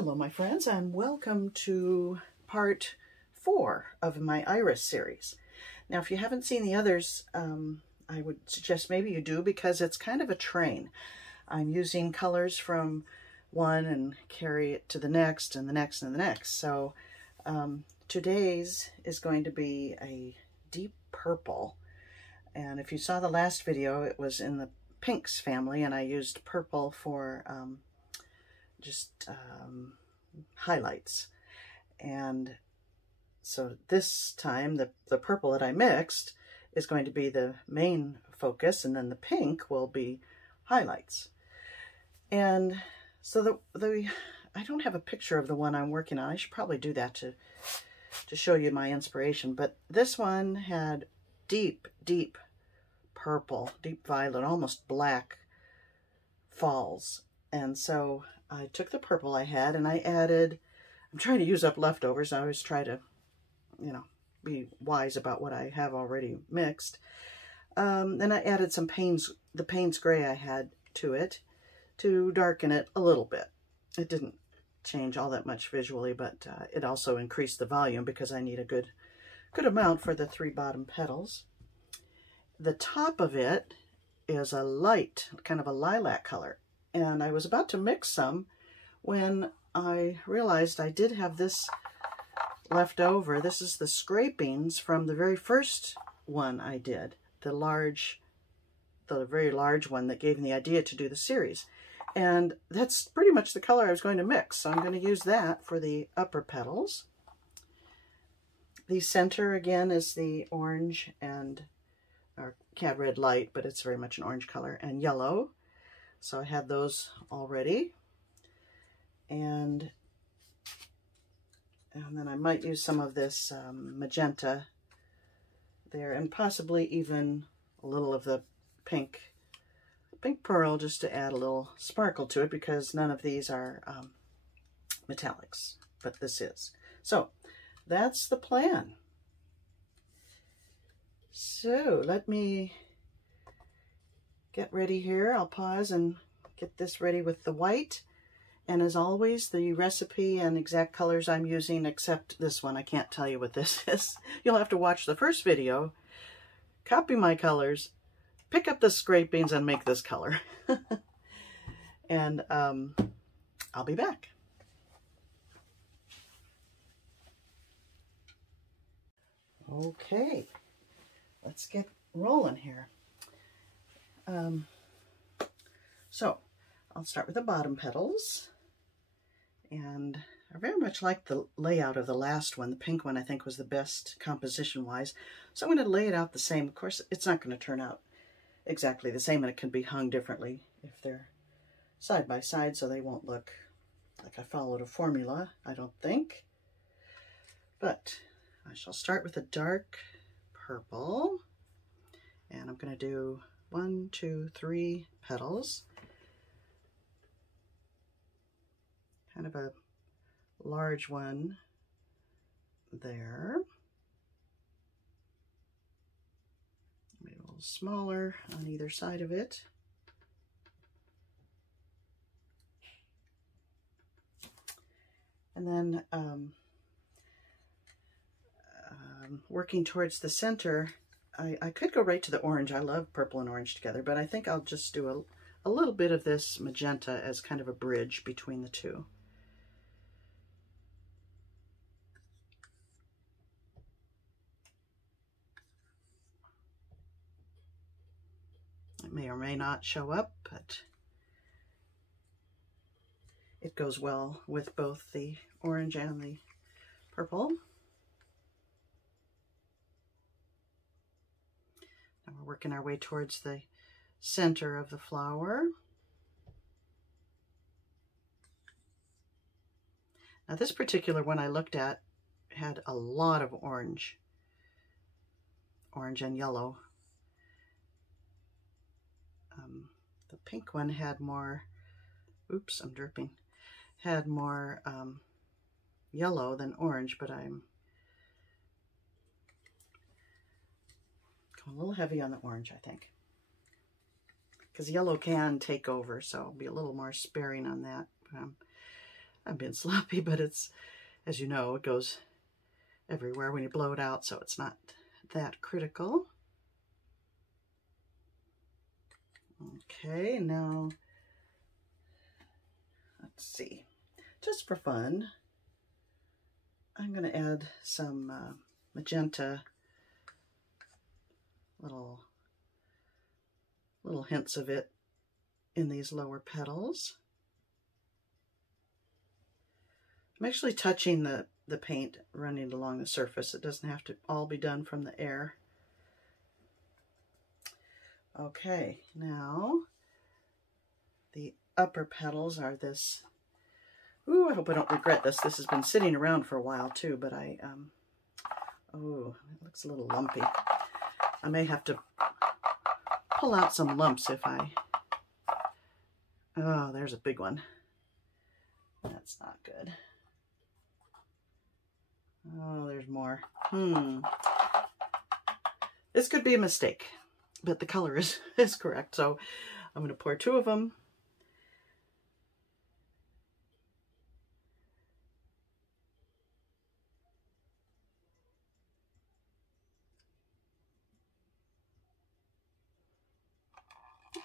Hello my friends, and welcome to part 4 of my Iris series. Now if you haven't seen the others, I would suggest maybe you do, because it's kind of a train. I'm using colors from one and carry it to the next and the next and the next. So today's is going to be a deep purple, and if you saw the last video, it was in the pinks family, and I used purple for just highlights. And so this time the purple that I mixed is going to be the main focus, and then the pink will be highlights. And so I don't have a picture of the one I'm working on. I should probably do that to show you my inspiration. But this one had deep purple, deep violet, almost black falls. And so I took the purple I had and I added, I'm trying to use up leftovers. I always try to, be wise about what I have already mixed. Then I added some the Payne's gray I had to it to darken it a little bit. It didn't change all that much visually, but it also increased the volume because I need a good amount for the 3 bottom petals. The top of it is a light, kind of a lilac color. And I was about to mix some when I realized I did have this left over. This is the scrapings from the very first one I did, the very large one that gave me the idea to do the series. And that's pretty much the color I was going to mix. So I'm going to use that for the upper petals. The center again is the orange and Cad Red Light, but it's very much an orange color, and yellow. So I had those already. And then I might use some of this magenta there, and possibly even a little of the pink pearl, just to add a little sparkle to it, because none of these are metallics, but this is. So that's the plan. So let me get ready here. I'll pause and get this ready with the white. And as always, the recipe and exact colors I'm using, except this one, I can't tell you what this is. You'll have to watch the first video, copy my colors, pick up the scrapings, and make this color. And I'll be back. Okay, let's get rolling here. So I'll start with the bottom petals, and I very much like the layout of the last one. The pink one I think was the best composition wise, so I'm going to lay it out the same. Of course it's not going to turn out exactly the same, and it can be hung differently if they're side by side, so they won't look like I followed a formula, I don't think. But I shall start with a dark purple, and I'm going to do 1, 2, 3 petals. Kind of a large one there. Maybe a little smaller on either side of it. And then working towards the center, I could go right to the orange. I love purple and orange together, but I think I'll just do a little bit of this magenta as kind of a bridge between the two. It may or may not show up, but it goes well with both the orange and the purple. Now we're working our way towards the center of the flower. Now this particular one I looked at had a lot of orange and yellow. The pink one had more, oops, I'm dripping, had more yellow than orange, but I'm going a little heavy on the orange, I think. because yellow can take over, so I'll be a little more sparing on that. I'm being sloppy, but it's, as you know, it goes everywhere when you blow it out, so it's not that critical. Okay, now, let's see. Just for fun, I'm going to add some magenta, little hints of it in these lower petals. I'm actually touching the paint running along the surface. It doesn't have to all be done from the air. Okay, now the upper petals are this. Ooh, I hope I don't regret this. This has been sitting around for a while too, but oh, it looks a little lumpy. I may have to pull out some lumps if I, oh, there's a big one. That's not good. Oh, there's more. This could be a mistake, but the color is correct. So I'm going to pour 2 of them.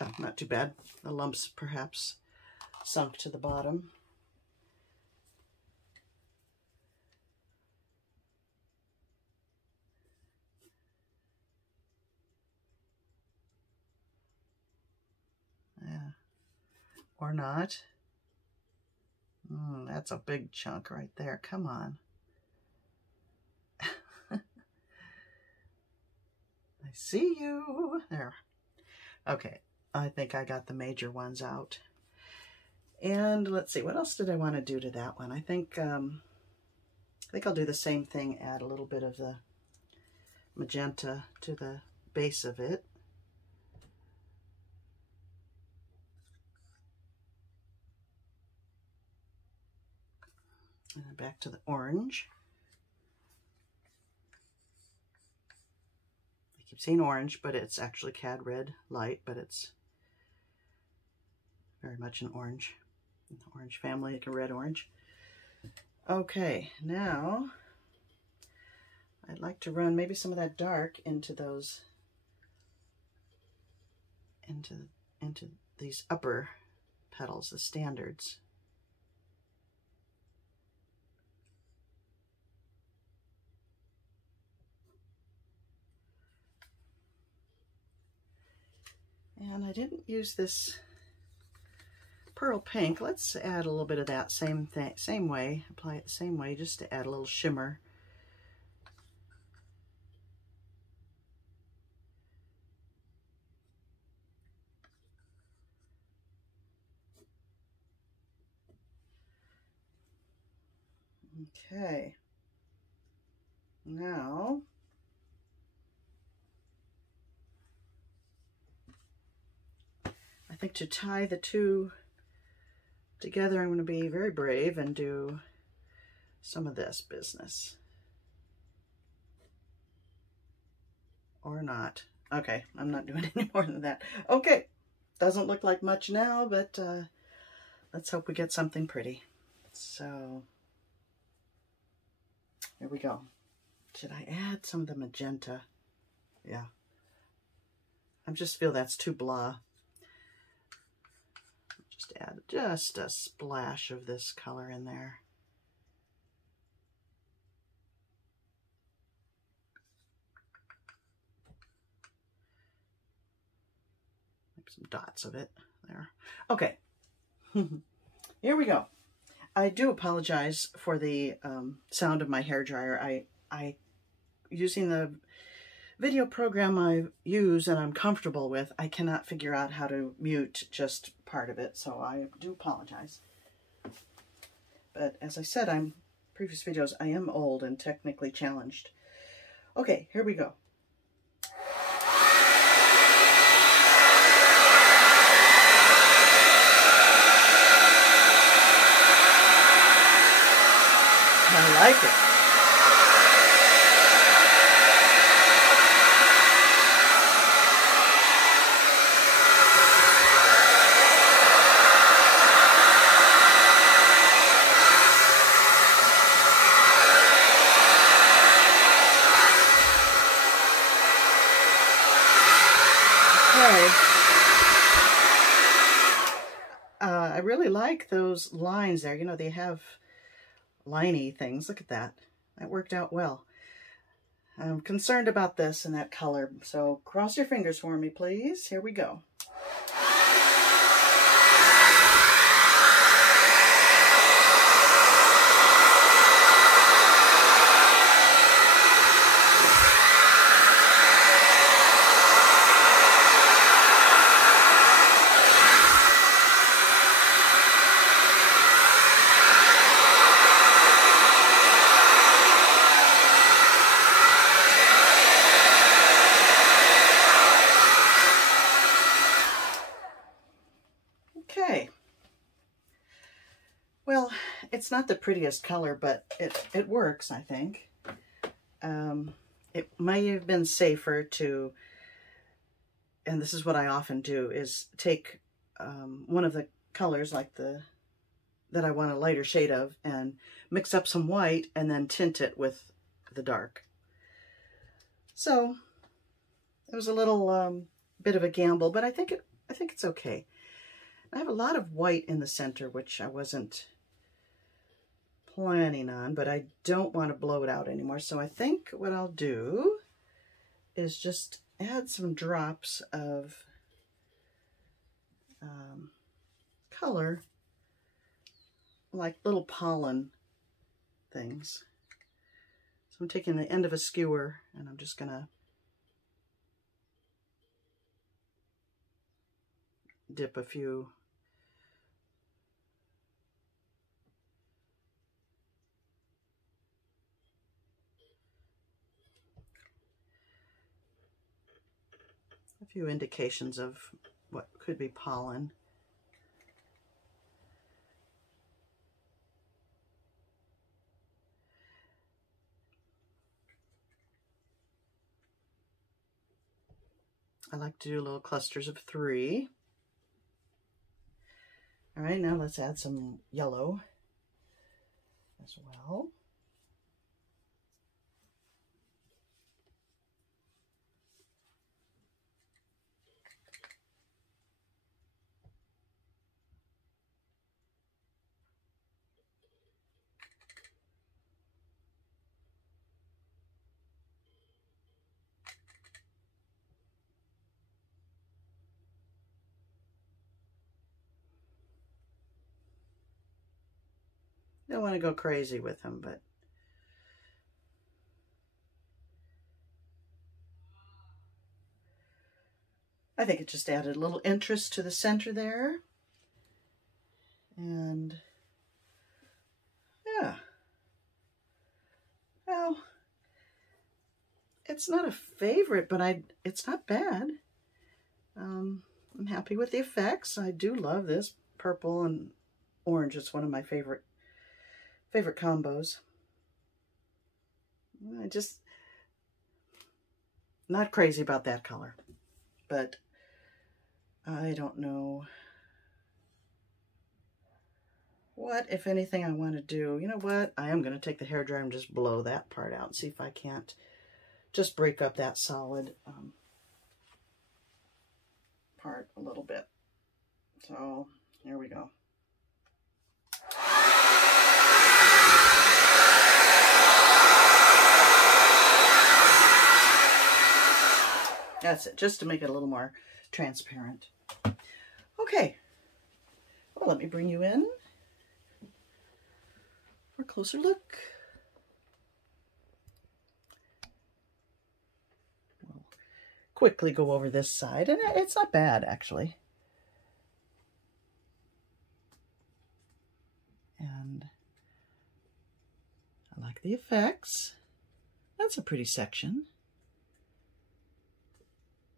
Oh, not too bad. The lumps perhaps sunk to the bottom. Yeah. Or not. That's a big chunk right there. Come on. I see you. There. Okay. I think I got the major ones out. And let's see, what else did I want to do to that one? I think I'll do the same thing, add a little bit of the magenta to the base of it. And then back to the orange. I keep saying orange, but it's actually Cad Red Light, but it's very much an orange. In the orange family, like a red orange. Okay, now I'd like to run maybe some of that dark into those, into these upper petals, the standards. And I didn't use this pearl pink. Let's add a little bit of that same way, apply it the same way, just to add a little shimmer. Okay, now I think to tie the two together, I'm going to be very brave and do some of this business. Or not. Okay, I'm not doing any more than that. Okay, doesn't look like much now, but let's hope we get something pretty. So, here we go. Should I add some of the magenta? Yeah. I just feel that's too blah. Just add just a splash of this color in there. Maybe some dots of it there. Okay, here we go. I do apologize for the sound of my hairdryer. I using the video program I use and I'm comfortable with, I cannot figure out how to mute just part of it, so I do apologize. But as I said, previous videos, I am old and technically challenged. Okay, here we go. I like it. like those lines there. You know, they have liney things. Look at that. That worked out well. I'm concerned about this and that color, so cross your fingers for me, please. Here we go. Okay, well, it's not the prettiest color, but it works, I think. It might have been safer to, and this is what I often do, is take one of the colors like that I want a lighter shade of and mix up some white and then tint it with the dark. So it was a little bit of a gamble, but I think it's okay. I have a lot of white in the center, which I wasn't planning on, but I don't want to blow it out anymore. So I think what I'll do is just add some drops of color, like little pollen things. So I'm taking the end of a skewer and I'm just gonna dip a few indications of what could be pollen. I like to do little clusters of 3. All right, now let's add some yellow as well. Don't want to go crazy with them, but I think it just added a little interest to the center there. And yeah, well, it's not a favorite, but it's not bad. I'm happy with the effects. I do love this purple and orange. It's one of my favorite combos. I just not crazy about that color, but I don't know what, if anything, I want to do. You know what? I am going to take the hairdryer and just blow that part out and see if I can't just break up that solid part a little bit. So here we go. That's it, just to make it a little more transparent. Okay, well, let me bring you in for a closer look. We'll quickly go over this side, and it's not bad, actually. And I like the effects. That's a pretty section.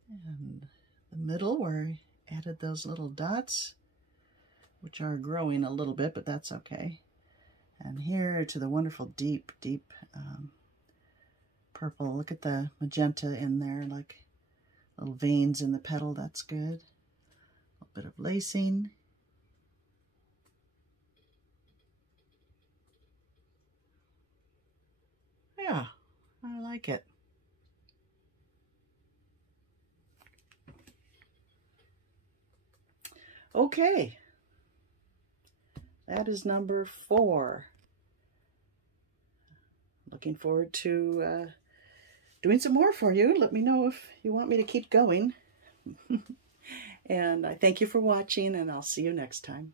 And the middle where I added those little dots, which are growing a little bit, but that's okay. And here to the wonderful deep purple. Look at the magenta in there, like little veins in the petal. That's good. A little bit of lacing. Yeah, I like it. Okay, That is number 4. Looking forward to doing some more for you. Let me know if you want me to keep going. And I thank you for watching, and I'll see you next time.